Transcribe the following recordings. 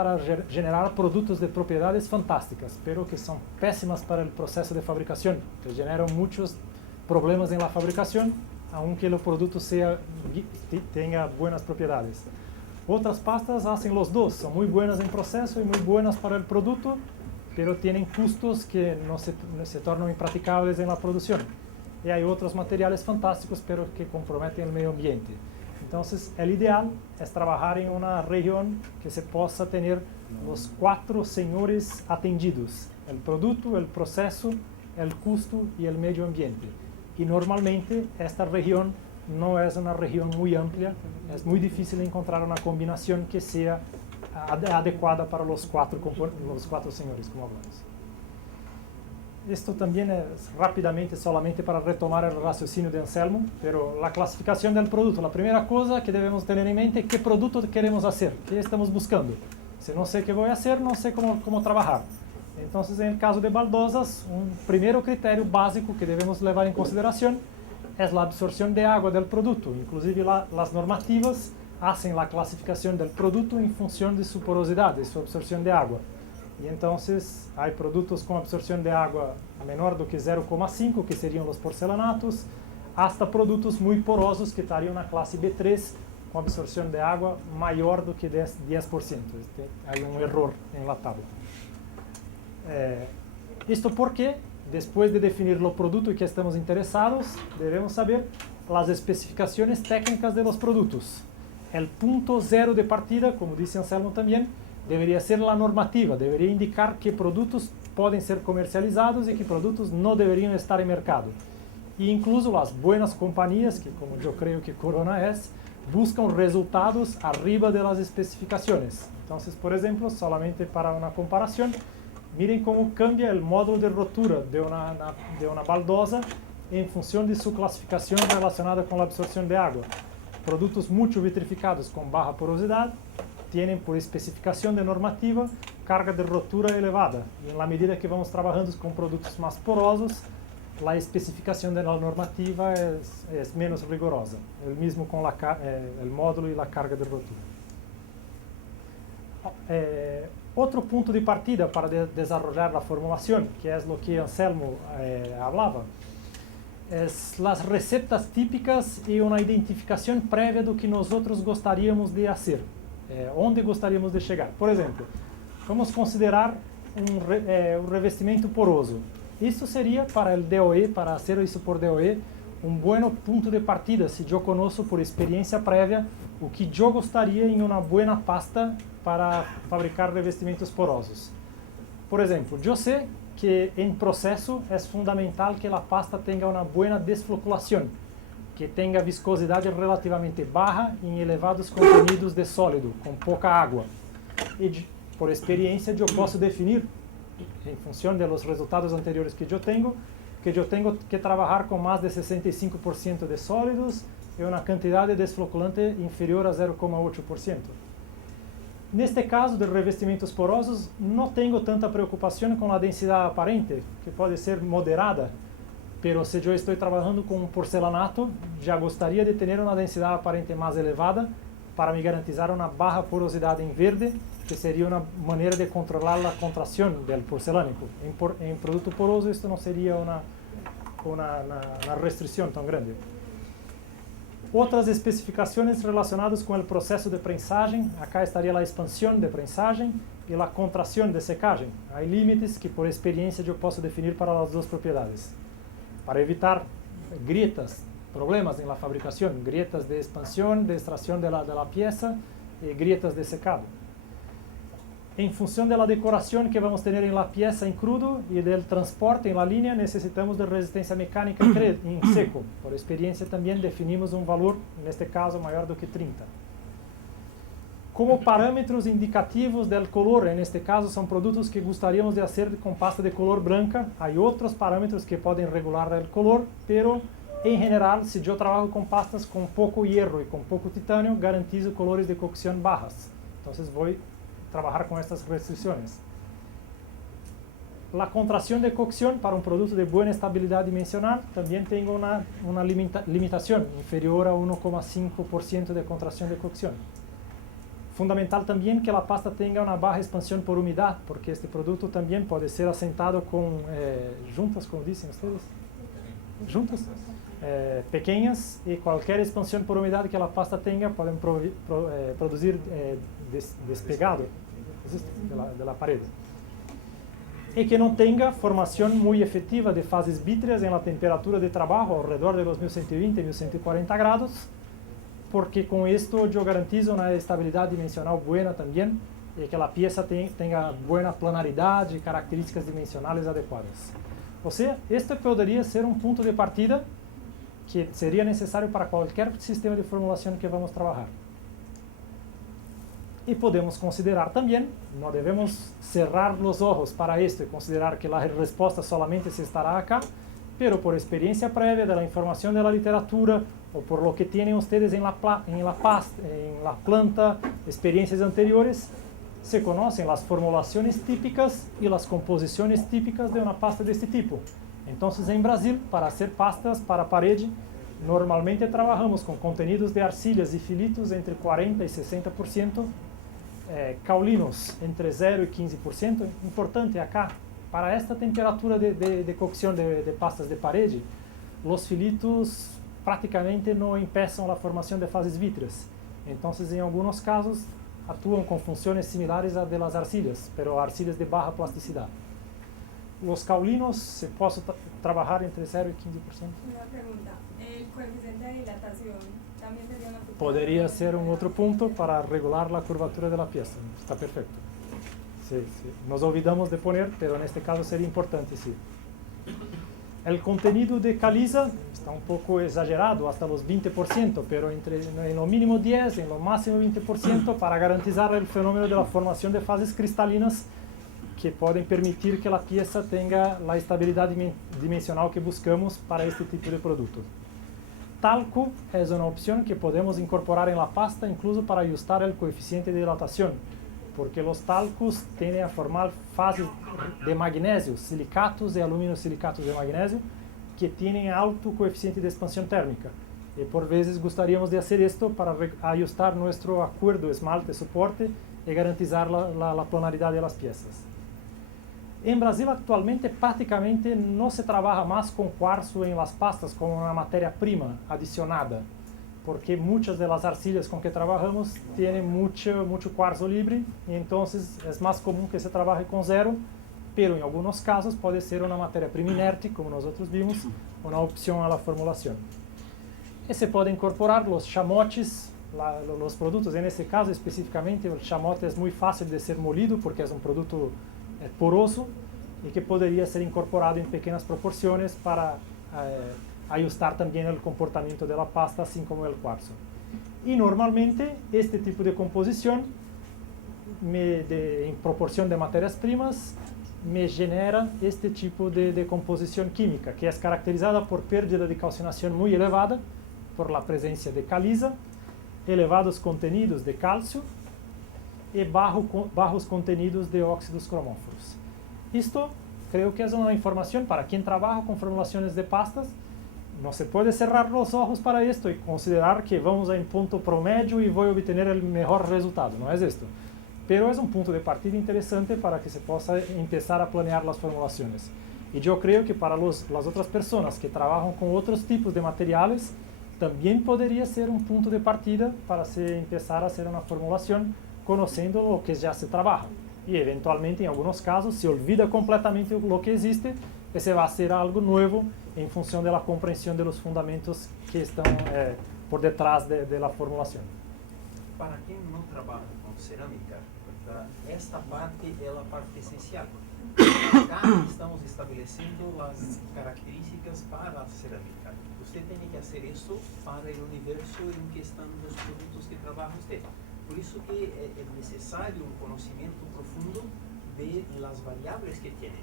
para generar productos de propiedades fantásticas, pero que son pésimas para el proceso de fabricación, que generan muchos problemas en la fabricación, aunque el producto tenga buenas propiedades. Otras pastas hacen los dos, son muy buenas en proceso y muy buenas para el producto, pero tienen costos que no se tornan impracticables en la producción. Y hay otros materiales fantásticos, pero que comprometen el medio ambiente. Entonces, el ideal es trabajar en una región que se possa tener los 4 señores atendidos: el producto, el proceso, el costo y el medio ambiente. Y normalmente esta región no es una región muy amplia, es muy difícil encontrar una combinación que sea adecuada para los 4 señores, como hablamos. Esto también es rápidamente, solamente para retomar el raciocinio de Anselmo, pero la clasificación del producto. La primera cosa que debemos tener en mente es qué producto queremos hacer, qué estamos buscando. Si no sé qué voy a hacer, no sé cómo trabajar. Entonces, en el caso de baldosas, un primer criterio básico que debemos llevar en consideración es la absorción de agua del producto. Inclusive las normativas hacen la clasificación del producto en función de su porosidad, de su absorción de agua. Y entonces hay productos con absorción de agua menor do que 0,5, que serían los porcelanatos, hasta productos muy porosos que estarían en la clase B3 con absorción de agua mayor do que 10%. Hay un error en la tabla. Esto porque, después de definir los productos que estamos interesados, debemos saber las especificaciones técnicas de los productos. El punto cero de partida, como dice Anselmo también, deveria ser la normativa, deveria indicar que produtos podem ser comercializados e que produtos não deveriam estar em mercado. E incluso as buenas companhias, que como eu creio que Corona é, buscam resultados arriba de las especificaciones. Então, por exemplo, solamente para uma comparação, miren como cambia o módulo de rotura de uma baldosa em função de sua classificação relacionada com a absorção de água. Produtos muito vitrificados com baixa porosidade tienen por especificación de normativa carga de rotura elevada, y en la medida que vamos trabajando con productos más porosos, la especificación de la normativa es menos rigurosa, el mismo con el módulo y la carga de rotura. Otro punto de partida para desarrollar la formulación, que es lo que Anselmo hablaba, es las recetas típicas y una identificación previa de lo que nosotros gostaríamos de hacer. Onde gostaríamos de chegar. Por exemplo, vamos considerar um revestimento poroso. Isso seria para o DOE, para fazer isso por DOE, um bom ponto de partida, se eu conheço por experiência prévia o que eu gostaria em uma boa pasta para fabricar revestimentos porosos. Por exemplo, eu sei que em processo é fundamental que a pasta tenha uma boa desfloculação, que tenha viscosidade relativamente baixa em elevados contenidos de sólido, com pouca água. E, por experiência, eu posso definir, em função dos resultados anteriores que eu tenho que trabalhar com mais de 65% de sólidos e uma quantidade de desfloculante inferior a 0,8%. Neste caso de revestimentos porosos, não tenho tanta preocupação com a densidade aparente, que pode ser moderada, pero se eu estou trabalhando com porcelanato, já gostaria de ter uma densidade aparente mais elevada para me garantizar uma baixa porosidade em verde, que seria uma maneira de controlar a contração do porcelânico. Em produto poroso, isto não seria uma restrição tão grande. Outras especificações relacionadas com o processo de prensagem, acá estaria a expansão de prensagem e a contração de secagem. Há limites que, por experiência, eu posso definir para as duas propriedades. Para evitar grietas, problemas en la fabricación, grietas de expansión, de extracción de la pieza y grietas de secado. En función de la decoración que vamos a tener en la pieza en crudo y del transporte en la línea, necesitamos de resistencia mecánica en seco. Por experiencia también definimos un valor, en este caso, mayor do que 30. Como parámetros indicativos del color, en este caso son productos que gustaríamos de hacer con pasta de color blanca. Hay otros parámetros que pueden regular el color, pero en general, si yo trabajo con pastas con poco hierro y con poco titanio, garantizo colores de cocción bajas. Entonces voy a trabajar con estas restricciones. La contracción de cocción para un producto de buena estabilidad dimensional también tengo una limitación inferior a 1,5% de contracción de cocción. fundamental también que la pasta tenga una baja expansión por humedad, porque este producto también puede ser asentado con juntas, como dicen ustedes, juntas pequeñas, y cualquier expansión por humedad que la pasta tenga pueden producir despegado de la pared. Y que no tenga formación muy efectiva de fases vítreas en la temperatura de trabajo alrededor de los 1120 y 1140 grados, porque con esto yo garantizo una estabilidad dimensional buena también, y que la pieza tenga buena planaridad y características dimensionales adecuadas. O sea, este podría ser un punto de partida que sería necesario para cualquier sistema de formulación que vamos a trabajar. Y podemos considerar también, no debemos cerrar los ojos para esto y considerar que la respuesta solamente se estará acá, pero por experiencia previa de la información de la literatura o por lo que tienen ustedes en la planta, experiencias anteriores, se conocen las formulaciones típicas y las composiciones típicas de una pasta de este tipo. Entonces, en Brasil, para hacer pastas para parede, normalmente trabajamos con contenidos de arcilhas y filitos entre 40 y 60%, caulinos entre 0 y 15%. Importante acá, para esta temperatura de cocción de pastas de parede, los filitos prácticamente no empiezan la formación de fases vítreas. Entonces, en algunos casos, actúan con funciones similares a de las arcillas, pero arcillas de baja plasticidad. Los caulinos se pueden trabajar entre 0 y 15%. Una pregunta, ¿el coeficiente de dilatación también sería una función? Podría ser un otro punto para regular la curvatura de la pieza. Está perfecto. Sí, sí. Nos olvidamos de poner, pero en este caso sería importante, sí. El contenido de caliza está un poco exagerado, hasta los 20%, pero en lo mínimo 10, en lo máximo 20%, para garantizar el fenómeno de la formación de fases cristalinas que pueden permitir que la pieza tenga la estabilidad dimensional que buscamos para este tipo de producto. Talco es una opción que podemos incorporar en la pasta incluso para ajustar el coeficiente de dilatación, porque los talcos tienden a formar fases de magnesio, silicatos de aluminio, silicatos de magnesio, que tienen alto coeficiente de expansión térmica. Y por veces gustaríamos de hacer esto para ajustar nuestro acuerdo esmalte-soporte y garantizar la planaridad de las piezas. En Brasil actualmente prácticamente no se trabaja más con cuarzo en las pastas como una materia prima adicionada, porque muchas de las arcillas con que trabajamos tienen mucho cuarzo libre, y entonces es más común que se trabaje con cero, pero en algunos casos puede ser una materia prima inerte, como nosotros vimos, una opción a la formulación. Y se puede incorporar los chamotes, los productos, en este caso específicamente el chamote es muy fácil de ser molido porque es un producto poroso y que podría ser incorporado en pequeñas proporciones para ajustar también el comportamiento de la pasta, así como el cuarzo. Y normalmente este tipo de composición en proporción de materias primas me genera este tipo de composición química, que es caracterizada por pérdida de calcinación muy elevada, por la presencia de caliza, elevados contenidos de calcio y bajos contenidos de óxidos cromóforos. Esto creo que es una información para quien trabaja con formulaciones de pastas. No se puede cerrar los ojos para esto y considerar que vamos a un punto promedio y voy a obtener el mejor resultado. No es esto. Pero es un punto de partida interesante para que se pueda empezar a planear las formulaciones. Y yo creo que para las otras personas que trabajan con otros tipos de materiales, también podría ser un punto de partida para empezar a hacer una formulación conociendo lo que ya se trabaja. Y eventualmente, en algunos casos, se olvida completamente lo que existe y se va a hacer algo nuevo en función de la comprensión de los fundamentos que están por detrás de la formulación. Para quien no trabaja con cerámica, esta parte es la parte esencial. Acá estamos estableciendo las características para la cerámica. Usted tiene que hacer eso para el universo en que están los productos que trabaja usted. Por eso que es necesario un conocimiento profundo de las variables que tiene.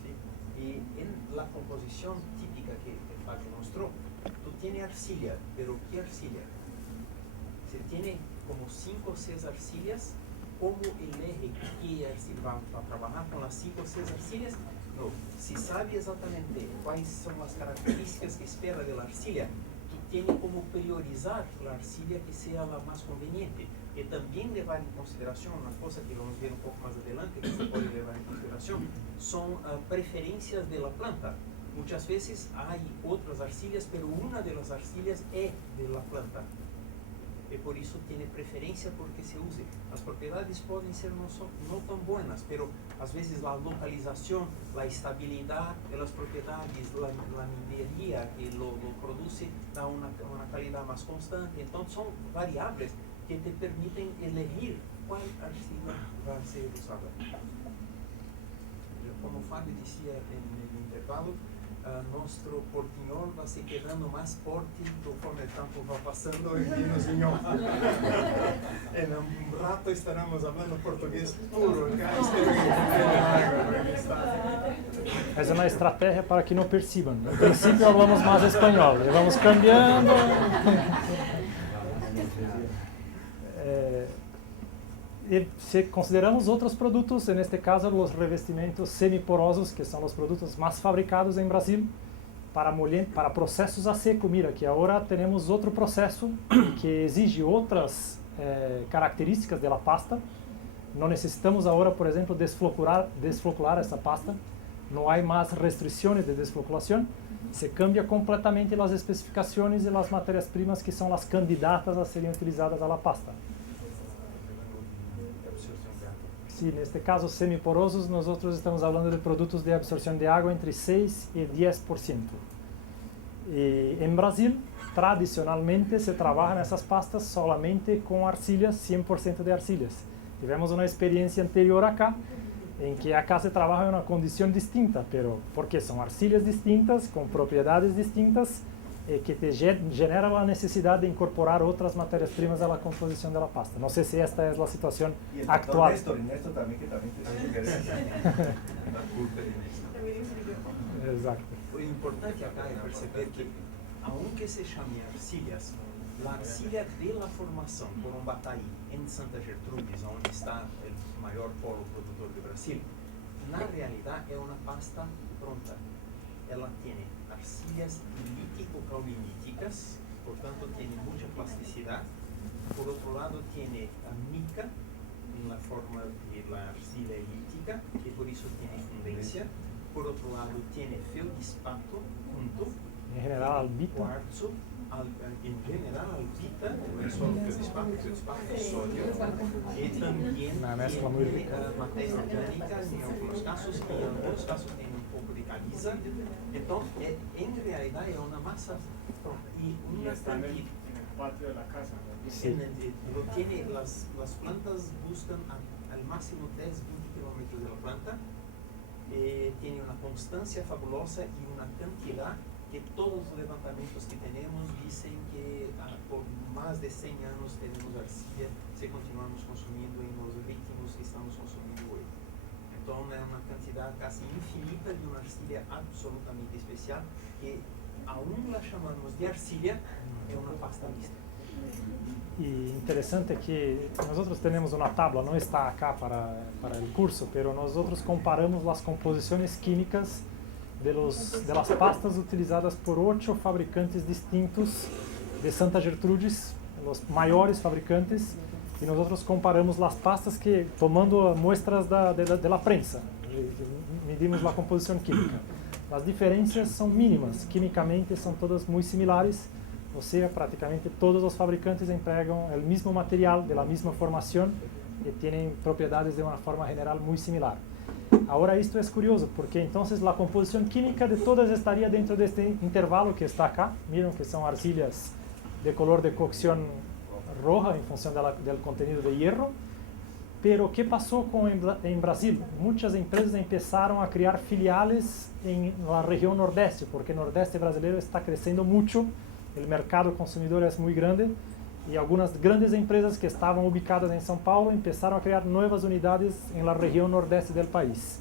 ¿Sí? Y en la composición típica que Fabio mostró, tú tienes arcilla, pero ¿qué arcilla? Se tiene como 5 o 6 arcillas. ¿Cómo elige qué arcilla va a trabajar con las 5 o 6 arcillas? No, si sabe exactamente cuáles son las características que espera de la arcilla, tú tienes como priorizar la arcilla que sea la más conveniente. E também levar em consideração, uma coisa que vamos ver um pouco mais adelante, que se pode levar em consideração, são preferências da planta. Muitas vezes há outras arcilhas, mas uma das arcilhas é da planta. E por isso tem preferência porque se use. As propriedades podem ser não tão boas, mas às vezes a localização, a estabilidade das propriedades, a mineria que lo produz dá uma qualidade mais constante. Então são variáveis que te permitem elegir qual arcilha vai ser usada. Como o Fábio dizia no intervalo, nosso portinhol vai se quedando mais forte conforme o tempo vai passando e nos vinhos. Em um rato estaremos falando português puro. Essa é uma estratégia para que não percebam. No princípio falamos mais espanhol e vamos cambiando. E se consideramos outros produtos, neste caso os revestimentos semiporosos, que são os produtos mais fabricados em Brasil para processos a seco. Mira que agora temos outro processo que exige outras características da pasta. Não necessitamos agora, por exemplo, desflocular essa pasta. Não há mais restrições de desfloculação. Se cambia completamente as especificações e as matérias-primas que são as candidatas a serem utilizadas à pasta. Sim, neste caso semiporosos, nós estamos falando de produtos de absorção de água entre 6 e 10%. E em Brasil, tradicionalmente, se trabalha nessas pastas solamente com arcilhas, 100% de arcilhas. Tivemos uma experiência anterior acá, em que acá se trabalha em uma condição distinta, porque são arcilhas distintas, com propriedades distintas, que te genera a necessidade de incorporar outras matérias-primas à composição da pasta. Não sei se esta é a situação atual. Néstor também, que também Exato. O importante acá é perceber que, aunque se chame arcilhas, a arcilha de la formação por um bataí em Santa Gertrudis, onde está o maior polo produtor do Brasil, na realidade é uma pasta pronta. Ela tem arcilhas lítico-caoliníticas, portanto tem muita plasticidade. Por outro lado, tem a mica, na forma de arcilha lítica, que por isso tem fundência. Por outro lado, tem feldespato junto. Em geral, albita. Quartzo, em geral, albita, não é só o feldespato é sódio. E também tem matéria orgânica, em alguns casos, e em alguns casos tem um pouco de caliza. Então, em realidade, é uma massa pronta. E uma en el patio de la casa. Sí. Las plantas buscan al máximo 10-20 kilómetros de la planta. Tiene una constancia fabulosa y una cantidad que todos los levantamientos que tenemos dicen que por más de 100 años tenemos arcilla si continuamos consumiendo en los ritmos que estamos consumiendo hoy. Entonces es una cantidad casi infinita de una arcilla absolutamente especial que aún la llamamos de arcilla, es una pasta mixta. E interessante é que nós temos uma tabla, não está acá para o curso, mas nós comparamos as composições químicas de las pastas utilizadas por 8 fabricantes distintos de Santa Gertrudis, os maiores fabricantes, e nós comparamos as pastas que, tomando muestras da prensa, medimos a composição química. As diferenças são mínimas, quimicamente são todas muito similares. Ou seja, praticamente todos os fabricantes empregam o mesmo material, da mesma formação, e têm propriedades de uma forma general muito similar. Agora, isto é curioso, porque então a composição química de todas estaria dentro deste intervalo que está acá. Miram que são arcilhas de color de cocção roja, em função do contenido de hierro. Pero o que passou em Brasil? Muitas empresas começaram a criar filiales na região Nordeste, porque o Nordeste brasileiro está crescendo muito. O mercado consumidor é muito grande e algumas grandes empresas que estavam ubicadas em São Paulo começaram a criar novas unidades na região nordeste do país.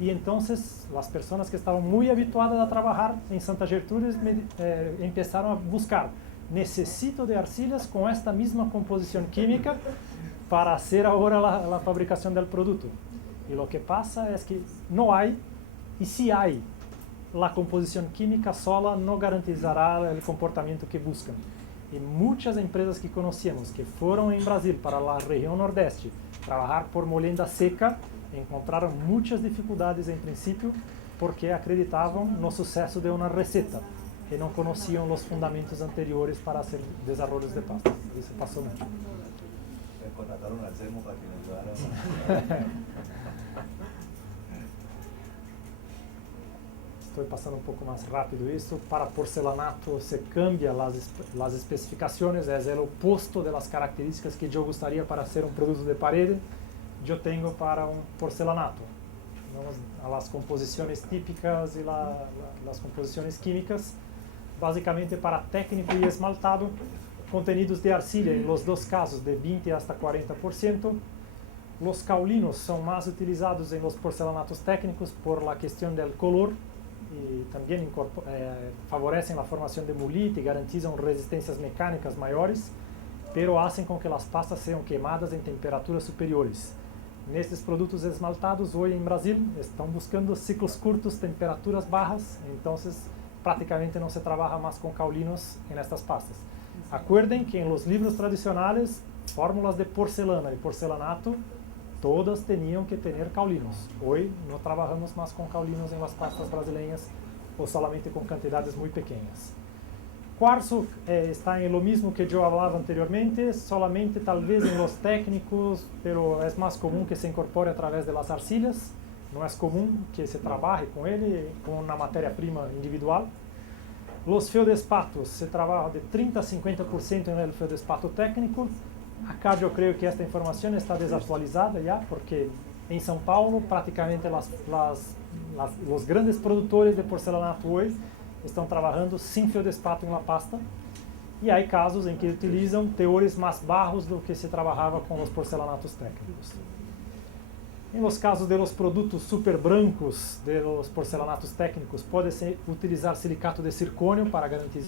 E então as pessoas que estavam muito habituadas a trabalhar em Santa Gertrudis começaram a buscar: necessito de arcilhas com esta mesma composição química para ser agora a fabricação do produto. E o que passa é que não há, e se há, a composição química sola não garantizará o comportamento que buscam. Y muchas empresas que conocíamos que fueron en Brasil para la región nordeste trabajar por molienda seca encontraron muchas dificultades en principio porque acreditaban no suceso de una receta y no conocían los fundamentos anteriores para hacer desarrollos de pasta. Eso pasó mucho. Contrataron al CEMO para que nos ayudara. Estoy pasando un poco más rápido esto. Para porcelanato se cambia las especificaciones, es el opuesto de las características que yo gustaría para hacer un producto de pared. Yo tengo para un porcelanato. Vamos a las composiciones típicas y las composiciones químicas. Básicamente para técnico y esmaltado, contenidos de arcilla en los dos casos de 20 hasta 40%. Los caulinos son más utilizados en los porcelanatos técnicos por la cuestión del color y también favorecen la formación de mulita y garantizan resistencias mecánicas mayores, pero hacen con que las pastas sean quemadas en temperaturas superiores. Nestes produtos esmaltados, hoy en Brasil, están buscando ciclos cortos, temperaturas bajas, entonces prácticamente no se trabaja más con caulinos en estas pastas. Acuerden que en los libros tradicionales, fórmulas de porcelana y porcelanato, todas tenían que tener caulinos. Hoy no trabajamos más con caulinos en las pastas brasileñas o solamente con cantidades muy pequeñas. Cuarzo está en lo mismo que yo hablaba anteriormente, solamente tal vez en los técnicos, pero es más común que se incorpore a través de las arcillas. No es común que se trabaje con él, con una materia prima individual. Los feldespatos se trabaja de 30 a 50% en el feldespato técnico. Acá yo creo que esta información está desactualizada ya, porque en São Paulo prácticamente los grandes productores de porcelanato hoy estão trabajando sin feldespato en la pasta. E há casos em que utilizam teores mais bajos do que se trabajava com os porcelanatos técnicos. Em los casos de los produtos super brancos de los porcelanatos técnicos, pode-se utilizar silicato de circônio para garantir